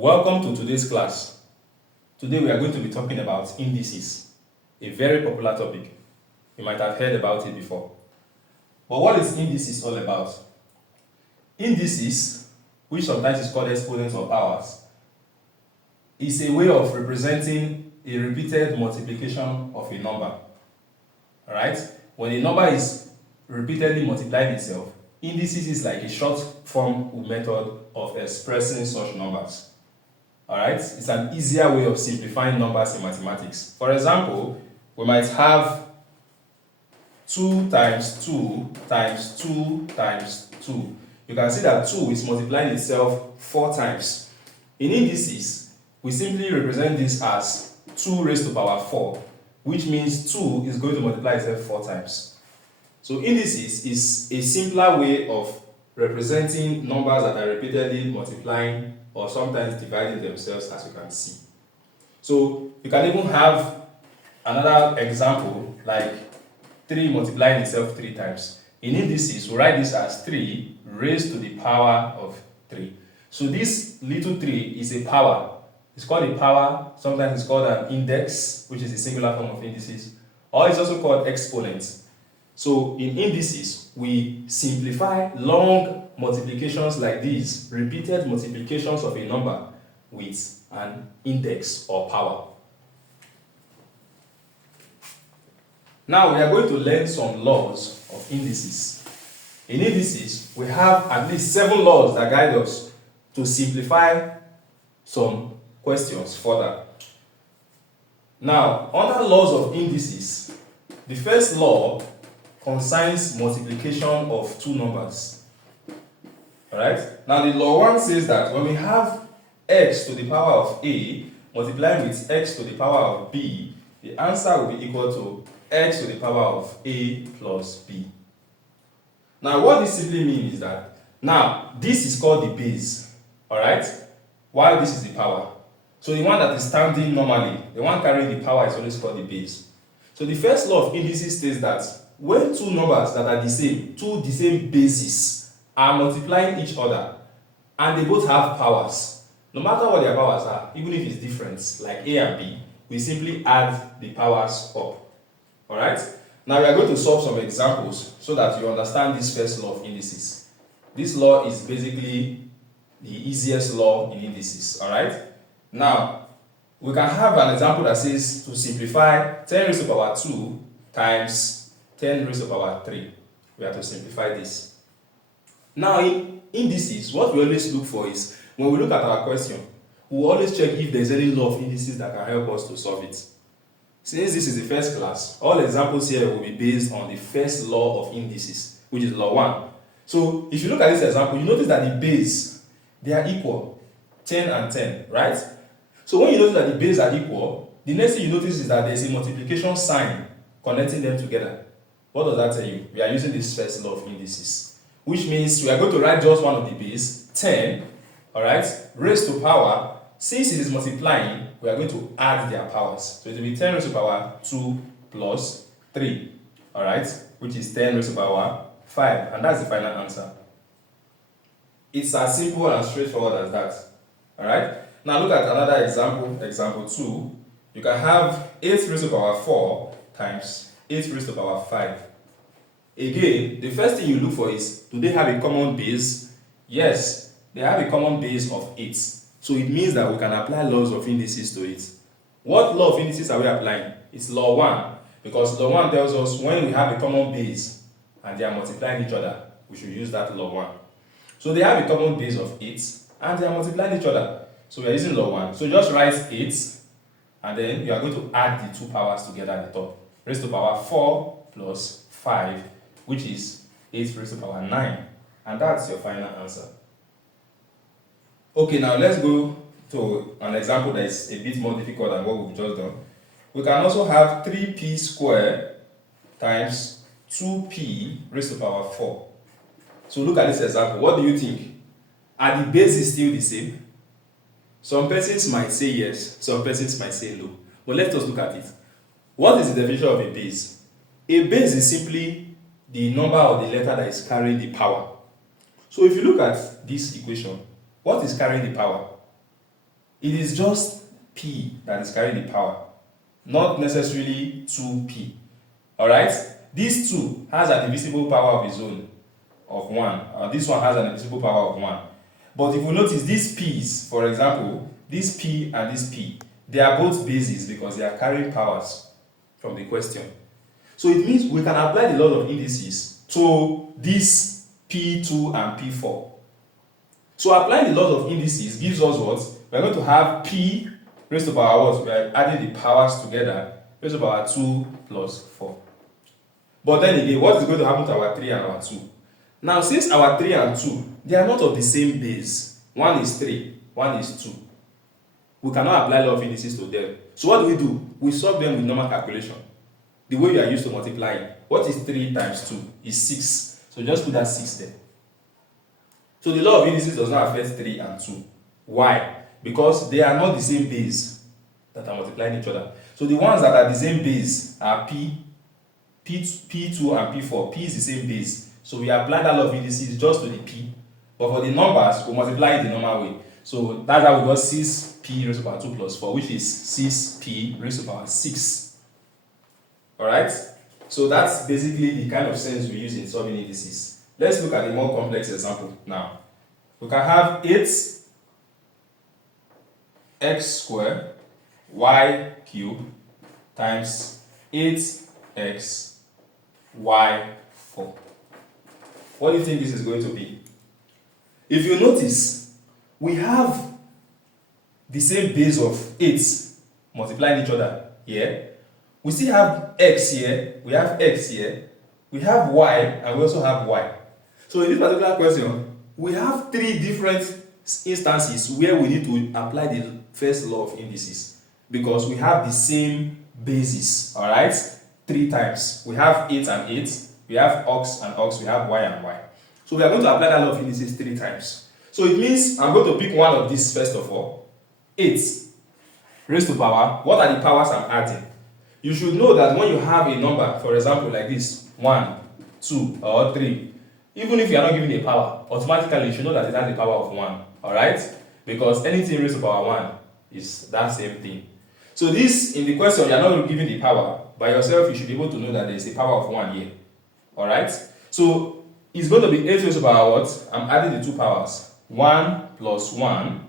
Welcome to today's class. Today we are going to be talking about indices, a very popular topic. You might have heard about it before. But what is indices all about? Indices, which sometimes is called exponents or powers, is a way of representing a repeated multiplication of a number. Alright? When a number is repeatedly multiplying itself, indices is like a short form method of expressing such numbers. Alright? It's an easier way of simplifying numbers in mathematics. For example, we might have 2 times 2 times 2 times 2. You can see that 2 is multiplying itself 4 times. In indices, we simply represent this as 2 raised to power 4, which means 2 is going to multiply itself 4 times. So indices is a simpler way of representing numbers that are repeatedly multiplying or sometimes dividing themselves, as you can see. So you can even have another example like 3 multiplying itself 3 times. In indices, we write this as 3 raised to the power of 3. So this little 3 is a power. It's called a power, sometimes it's called an index, which is a singular form of indices, or it's also called exponents. So in indices, we simplify long multiplications like these, repeated multiplications of a number with an index or power. Now we are going to learn some laws of indices. In indices, we have at least 7 laws that guide us to simplify some questions further. Now, under laws of indices, the first law concerns multiplication of 2 numbers. Alright? Now, the law 1 says that when we have x to the power of a multiplying with x to the power of b, the answer will be equal to x to the power of a plus b. Now, what this simply means is that now this is called the base, alright? While this is the power. So the one that is standing normally, the one carrying the power, is always called the base. So the first law of indices states that when 2 numbers that are the same bases are multiplying each other and they both have powers, no matter what their powers are, even if it's different, like a and b, we simply add the powers up. Alright? Now we are going to solve some examples so that you understand this first law of indices. This law is basically the easiest law in indices. Alright? Now, we can have an example that says to simplify 10 raised to the power 2 times 10 raised to the power 3. We have to simplify this. Now, in indices, what we always look for is, when we look at our question, we will always check if there's any law of indices that can help us to solve it. Since this is the first class, all examples here will be based on the first law of indices, which is law 1. So, if you look at this example, you notice that the base, they are equal, 10 and 10, right? So when you notice that the bases are equal, the next thing you notice is that there's a multiplication sign connecting them together. What does that tell you? We are using this first law of indices, which means we are going to write just one of the base, 10, alright, raised to power. Since it is multiplying, we are going to add their powers. So it will be 10 raised to power 2 plus 3, alright, which is 10 raised to power 5, and that's the final answer. It's as simple and straightforward as that, alright. Now look at another example, example 2. You can have 8 raised to power 4 times 8 raised to power 5. Again, the first thing you look for is, do they have a common base? Yes, they have a common base of 8. So it means that we can apply laws of indices to it. What law of indices are we applying? It's law 1, because law 1 tells us when we have a common base and they are multiplying each other, we should use that law 1. So they have a common base of 8 and they are multiplying each other. So we are using law 1. So just write 8 and then you are going to add the 2 powers together at the top. Raised to power 4 plus 5, which is 8 raised to power 9. And that's your final answer. Okay, now let's go to an example that is a bit more difficult than what we've just done. We can also have 3p squared times 2p raised to power 4. So look at this example. What do you think? Are the bases still the same? Some persons might say yes, some persons might say no. But let us look at it. What is the definition of a base? A base is simply the number or the letter that is carrying the power. So if you look at this equation, what is carrying the power? it is just p that is carrying the power, not necessarily 2p. Alright? This 2 has an divisible power of its own of 1. This one has an divisible power of 1. But if you notice, these p's, for example, this p and this p, they are both bases because they are carrying powers from the question. So it means we can apply the law of indices to this p2 and p4. So applying the law of indices gives us what? We're going to have p raised to power what? We are adding the powers together, raised to power 2 plus 4. But then again, what is going to happen to our 3 and our 2? Now, since our 3 and 2, they are not of the same base. One is 3, one is 2. We cannot apply law of indices to them. So what do? We solve them with normal calculation. The way we are used to multiplying. What is 3 times 2? Is 6. So just put that 6 there. So the law of indices does not affect 3 and 2. Why? Because they are not the same base that are multiplying each other. So the ones that are the same base are P2 and P4. P is the same base. So we apply that law of indices just to the P. But for the numbers, we multiply it the normal way. So that's how we got 6P raised to power 2 plus 4, which is 6P raised to power 6. Alright? So that's basically the kind of sense we use in solving indices. Let's look at a more complex example now. We can have 8x squared y cubed times 8x y 4. What do you think this is going to be? If you notice, we have the same base of 8 multiplying each other here. We still have x here, we have x here, we have y, and we also have y. So in this particular question, we have 3 different instances where we need to apply the first law of indices because we have the same basis, alright? 3 times. We have 8 and 8, we have ox and ox, we have y and y. So we are going to apply that law of indices 3 times. So it means I'm going to pick one of these first of all. 8 raised to power. What are the powers I'm adding? You should know that when you have a number, for example, like this, 1, 2, or 3, even if you are not giving a power, automatically you should know that it has the power of 1. Alright? Because anything raised to power 1 is that same thing. So this, in the question, you are not giving the power. By yourself, you should be able to know that there is a power of 1 here. Alright? So it's going to be 8 raised to power what? I'm adding the 2 powers. 1 plus 1.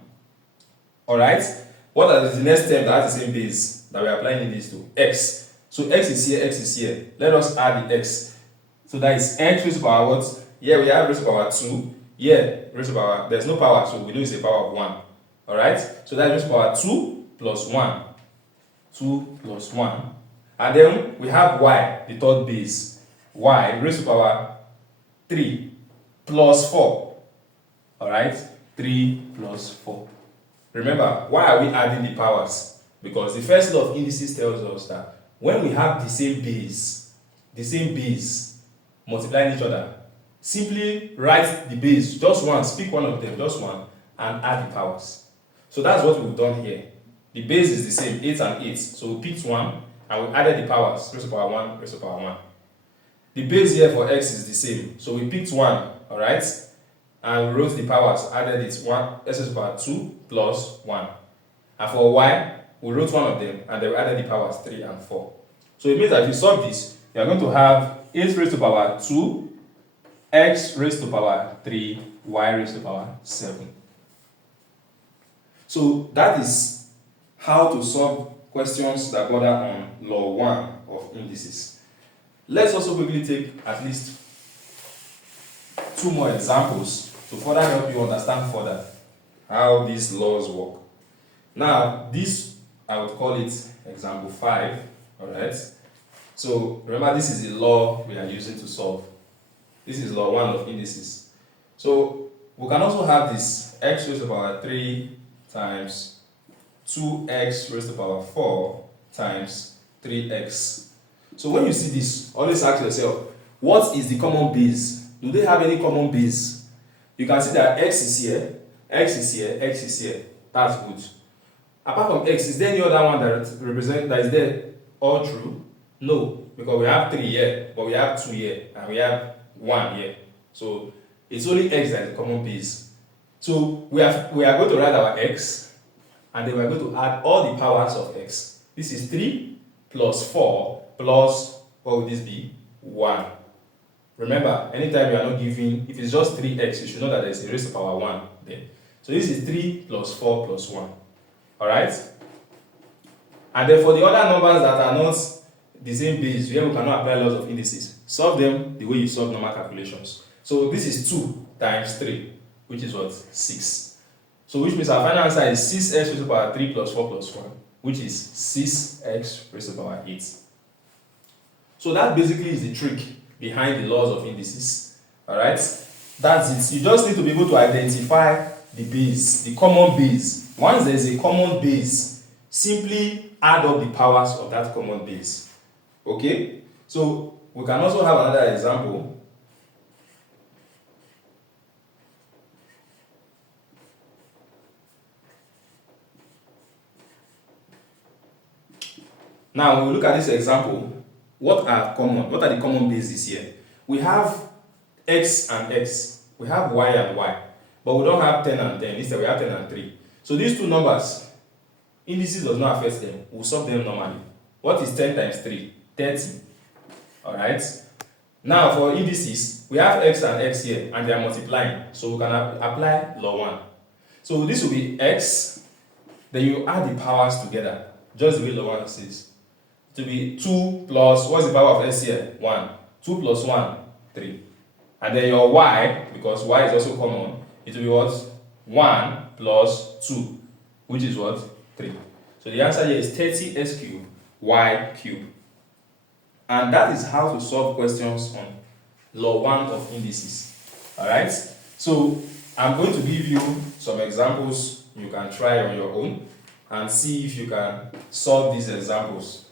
Alright? What is the next term that has the same base that we are applying this to? X. So x is here, x is here. Let us add the x. So that is x raised to power what? Here we have raised to power 2. Here, raised to power, there's no power, so we know it's a power of 1. Alright? So that is raised to power 2 plus 1. 2 plus 1. And then we have y, the third base. Y raised to power 3 plus 4. Alright? 3 plus 4. Remember, why are we adding the powers? Because the first law of indices tells us that when we have the same base multiplying each other, simply write the base, just one, pick one of them, just one, and add the powers. So that's what we've done here. The base is the same, 8 and 8. So we picked one, and we added the powers, raised to power 1, raised to power 1. The base here for x is the same, so we picked one, alright? And we wrote the powers, added it, 1, x raised to power 2 plus 1. And for y, we wrote one of them, and then we added the powers 3 and 4. So it means that if you solve this, you are going to have 8 raised to power 2, x raised to power 3, y raised to power 7. So that is how to solve questions that border on law 1 of indices. Let's also quickly take at least 2 more examples to further help you understand further how these laws work. Now, this I would call it example 5, alright? So remember, this is the law we are using to solve. This is law 1 of indices. So we can also have this x raised to power 3 times 2x raised to power 4 times 3x. So when you see this, always ask yourself, what is the common base? Do they have any common base? You can see that x is here, x is here, x is here. That's good. Apart from x, is there any other one that represents that is there all true? No, because we have 3 here, but we have 2 here, and we have 1 here. So it's only x that is the common base. So we are going to write our x, and then we are going to add all the powers of x. This is 3 plus 4 plus, what will this be? 1. Remember, anytime you are not giving, if it's just 3x, you should know that there is a raised to power 1 there. So this is 3 plus 4 plus 1. Alright? And then for the other numbers that are not the same base, where we cannot apply laws of indices, solve them the way you solve normal calculations. So this is 2 times 3, which is what? 6. So which means our final answer is 6x raised to the power 3 plus 4 plus 1, which is 6x raised to the power 8. So that basically is the trick behind the laws of indices. Alright? That's it. You just need to be able to identify the base, the common base. Once there is a common base, simply add up the powers of that common base. Okay? So we can also have another example. Now, when we look at this example, what are the common bases here? We have x and x, we have y and y, but we don't have 10 and 10. Instead, we have 10 and 3. So these two numbers, indices does not affect them. We'll solve them normally. What is 10 times 3? 30. Alright? Now, for indices, we have x and x here, and they are multiplying. So we can apply law 1. So this will be x, then you add the powers together, just the way law 1 says. To be 2 plus, what's the power of s here? 1. 2 plus 1, 3. And then your y, because y is also common, it will be what? 1 plus 2, which is what? 3. So the answer here is 30x cubed, y cubed. And that is how to solve questions on law 1 of indices. Alright? So I'm going to give you some examples you can try on your own and see if you can solve these examples.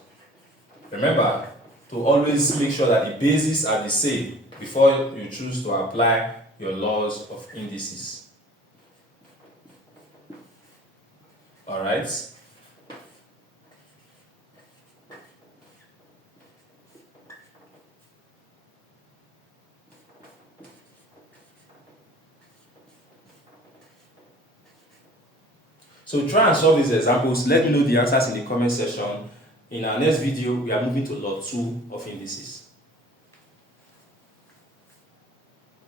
Remember to always make sure that the bases are the same before you choose to apply your laws of indices. Alright? So try and solve these examples. Let me know the answers in the comment section. In our next video, we are moving to law 2 of indices.